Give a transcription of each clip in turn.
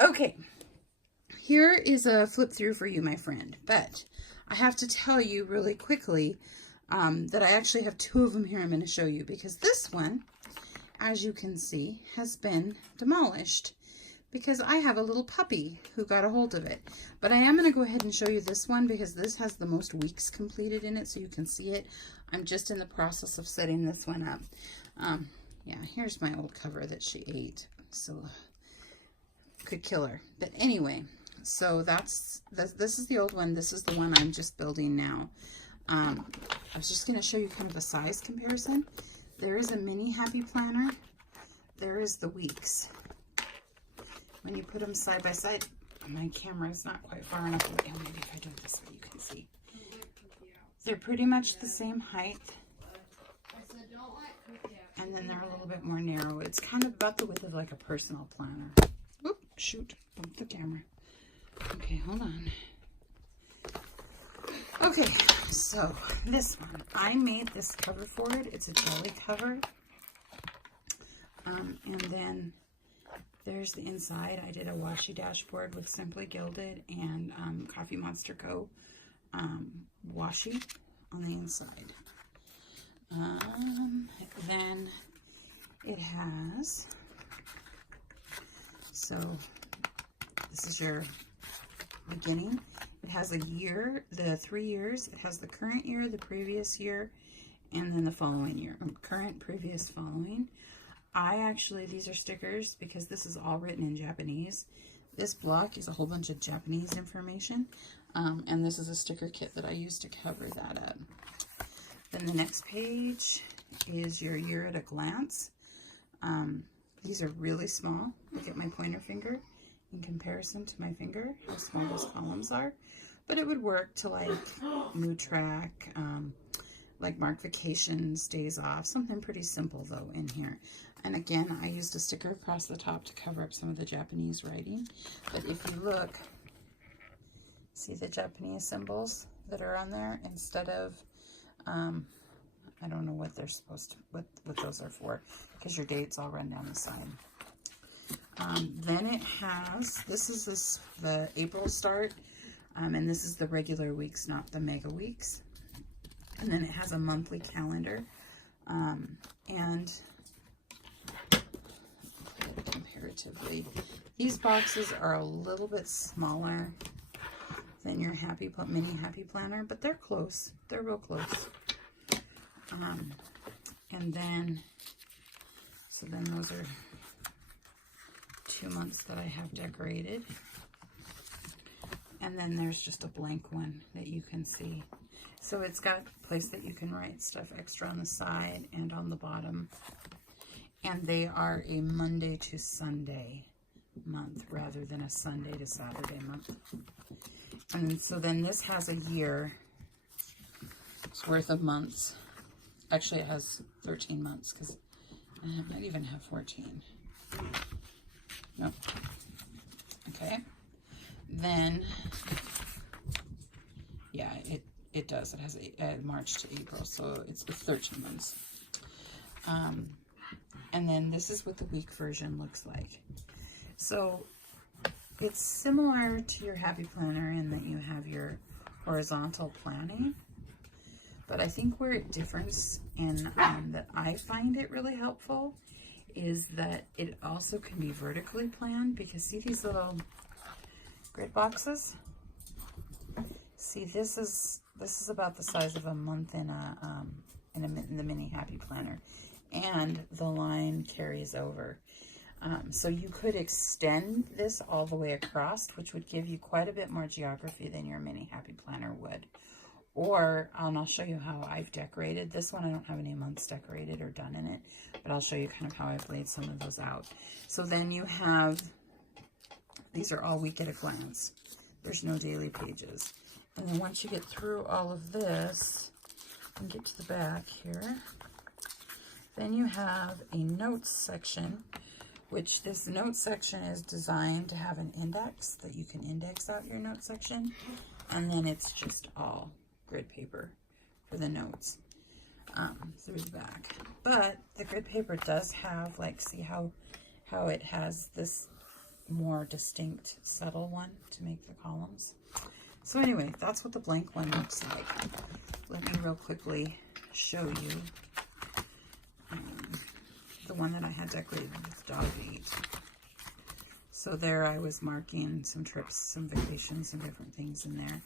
Okay, here is a flip through for you, my friend, but I have to tell you really quickly that I actually have two of them here I'm going to show you, because this one, as you can see, has been demolished because I have a little puppy who got a hold of it. But I am going to go ahead and show you this one because this has the most weeks completed in it, so you can see it. I'm just in the process of setting this one up. Yeah, here's my old cover that she ate, so could kill her. But anyway, so this is the old one. This is the one I'm just building now. I was just going to show you kind of a size comparison. There is a mini happy planner. There is the weeks. When you put them side by side, my camera is not quite far enough away. Maybe if I do it this way, you can see. They're pretty much the same height. And then they're a little bit more narrow. It's kind of about the width of like a personal planner. Oop, shoot, bumped the camera. Okay, hold on. Okay, so this one, I made this cover for it. It's a jelly cover. And then there's the inside. I did a washi dashboard with Simply Gilded and Coffee Monster Co. Washi on the inside. Then it has, so this is your beginning. It has a year, the 3 years. It has the current year, the previous year, and then the following year. Current, previous, following. These are stickers because this is all written in Japanese. This block is a whole bunch of Japanese information. And this is a sticker kit that I used to cover that up. Then the next page is your year at a glance. These are really small. Look at my pointer finger in comparison to my finger, how small those columns are. But it would work to like mood track, like mark vacations, days off, something pretty simple though in here. And again, I used a sticker across the top to cover up some of the Japanese writing. But if you look, see the Japanese symbols that are on there instead of, I don't know what they're supposed to, what those are for, because your dates all run down the side. Then it has, this is the April start, and this is the regular weeks, not the mega weeks. And then it has a monthly calendar, and comparatively, these boxes are a little bit smaller than your mini happy planner, but they're close. They're real close. And then, so then those are 2 months that I have decorated. And then there's just a blank one that you can see. So it's got a place that you can write stuff extra on the side and on the bottom. And they are a Monday to Sunday month rather than a Sunday to Saturday month. And so then this has a year's worth of months. Actually, it has 13 months because it might even have 14. Nope. Okay. Then, yeah, it does. It has March to April, so it's 13 months. And then this is what the week version looks like. So it's similar to your Happy Planner in that you have your horizontal planning. But I think where it differs in that I find it really helpful is that it also can be vertically planned, because see these little grid boxes? See, this is about the size of a month in the mini Happy Planner, and the line carries over. So you could extend this all the way across, which would give you quite a bit more geography than your mini Happy Planner would. Or, and I'll show you how I've decorated. This one I don't have any months decorated or done in it, but I'll show you kind of how I've laid some of those out. So then you have, these are all week at a glance. There's no daily pages. And then once you get through all of this and get to the back here, then you have a notes section, which this notes section is designed to have an index that you can index out your notes section. And then it's just all grid paper for the notes through the back. But the grid paper does have, like, see how it has this more distinct, subtle one to make the columns. So anyway, that's what the blank one looks like. Let me real quickly show you the one that I had decorated with dog eat. So there I was marking some trips, some vacations, some different things in there.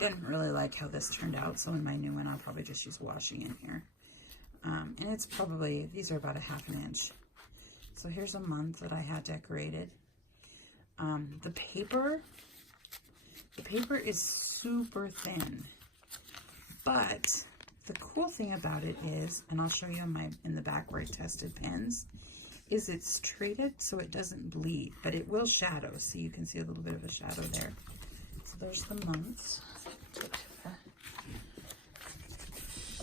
Didn't really like how this turned out, so in my new one I'll probably just use washing in here. And it's probably, these are about a 1/2 inch. So here's a month that I had decorated. The paper is super thin, but the cool thing about it is, and I'll show you in the back where I tested pens, is it's treated so it doesn't bleed, but it will shadow, so you can see a little bit of a shadow there. So there's the months.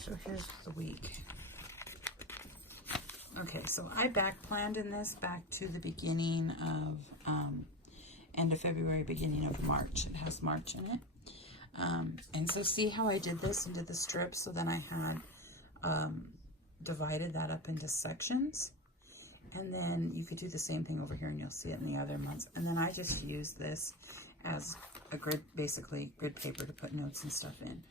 So here's the week. Okay, so I back planned in this back to the beginning of end of February, beginning of March. It has March in it. And so see how I did this and did the strips, so then I had divided that up into sections. And then you could do the same thing over here and you'll see it in the other months. And then I just use this as a grid, basically grid paper to put notes and stuff in.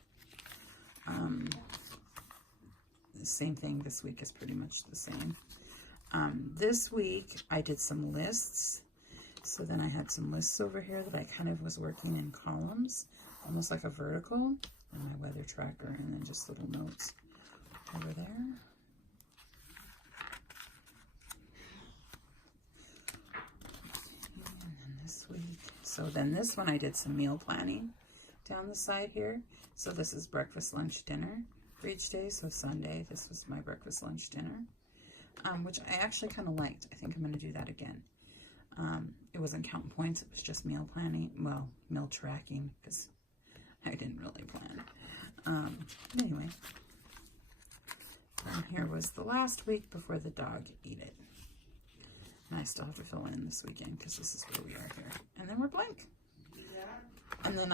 The same thing this week is pretty much the same. This week I did some lists. So then I had some lists over here that I kind of was working in columns, almost like a vertical, and my weather tracker, and then just little notes over there. And then this week, so then this one I did some meal planning down the side here. So this is breakfast, lunch, dinner for each day. So Sunday, this was my breakfast, lunch, dinner, which I actually kind of liked. I think I'm going to do that again. It wasn't counting points, it was just meal planning, well, meal tracking, because I didn't really plan. Anyway, and here was the last week before the dog ate it. And I still have to fill in this weekend, because this is where we are here. And then we're blank. And then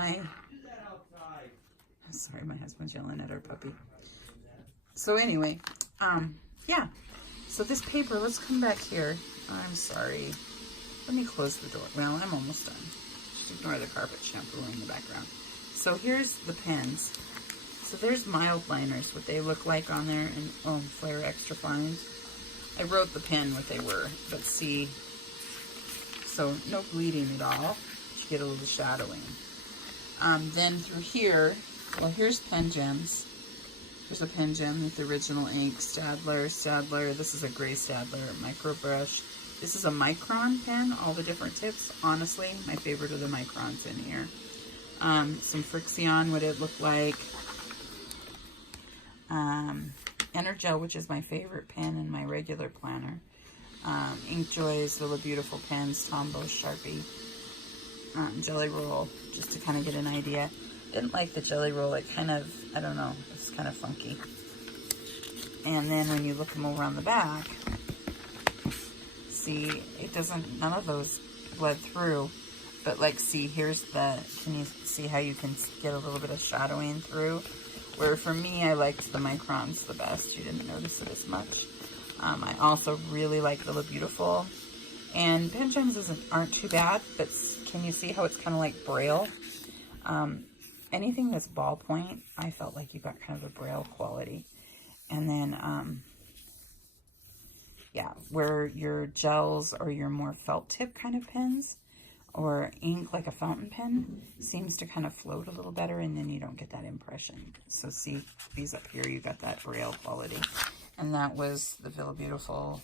sorry, my husband's yelling at our puppy. So anyway, yeah. So this paper, let's come back here. I'm sorry. Let me close the door. Well, I'm almost done. Just ignore the carpet shampoo in the background. So here's the pens. So there's mild liners, what they look like on there, and Flare Extra Fines. I wrote the pen what they were, but see, so no bleeding at all. You get a little shadowing. Then through here, well, here's Pen Gems. There's a Pen Gem with the original ink, Stadler. This is a gray Stadler micro brush. This is a micron pen, all the different tips. Honestly, my favorite are the microns in here. Some Frixion, what it looked like. Energel, which is my favorite pen in my regular planner. Inkjoy's Little Beautiful pens, Tombow, Sharpie. Jelly Roll, just to kind of get an idea. Didn't like the Jelly Roll, it kind of, I don't know, it's kind of funky. And then when you look them over on the back, see, it doesn't, none of those bled through, but like, see, here's the, can you see how you can get a little bit of shadowing through? Where for me, I liked the microns the best. You didn't notice it as much. I also really like Little Beautiful. And Pen Gems aren't too bad, but can you see how it's kind of like Braille? Anything that's ballpoint, I felt like you got kind of a Braille quality. And then, yeah, where your gels or your more felt tip kind of pens, or ink like a fountain pen, seems to kind of float a little better, and then you don't get that impression. So see, these up here, you got that Braille quality. And that was the Villa Beautiful.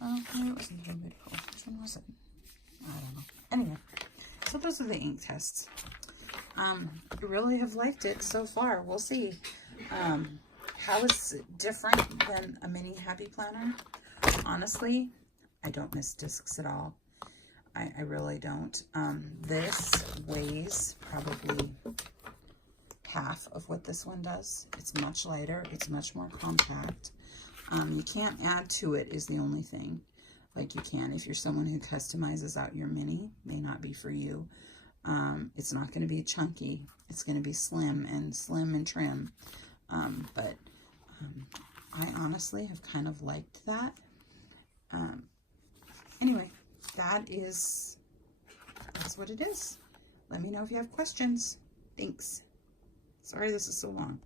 Oh, maybe it wasn't Villa Beautiful. Which one was it? I don't know. Anyway, so those are the ink tests. I really have liked it so far. We'll see. How is it different than a mini happy planner? Honestly, I don't miss discs at all. I really don't. This weighs probably half of what this one does. It's much lighter. It's much more compact. You can't add to it is the only thing. Like you can if you're someone who customizes out your mini. May not be for you. It's not going to be chunky. It's going to be slim and trim. But I honestly have kind of liked that. Anyway, that's what it is. Let me know if you have questions. Thanks. Sorry this is so long.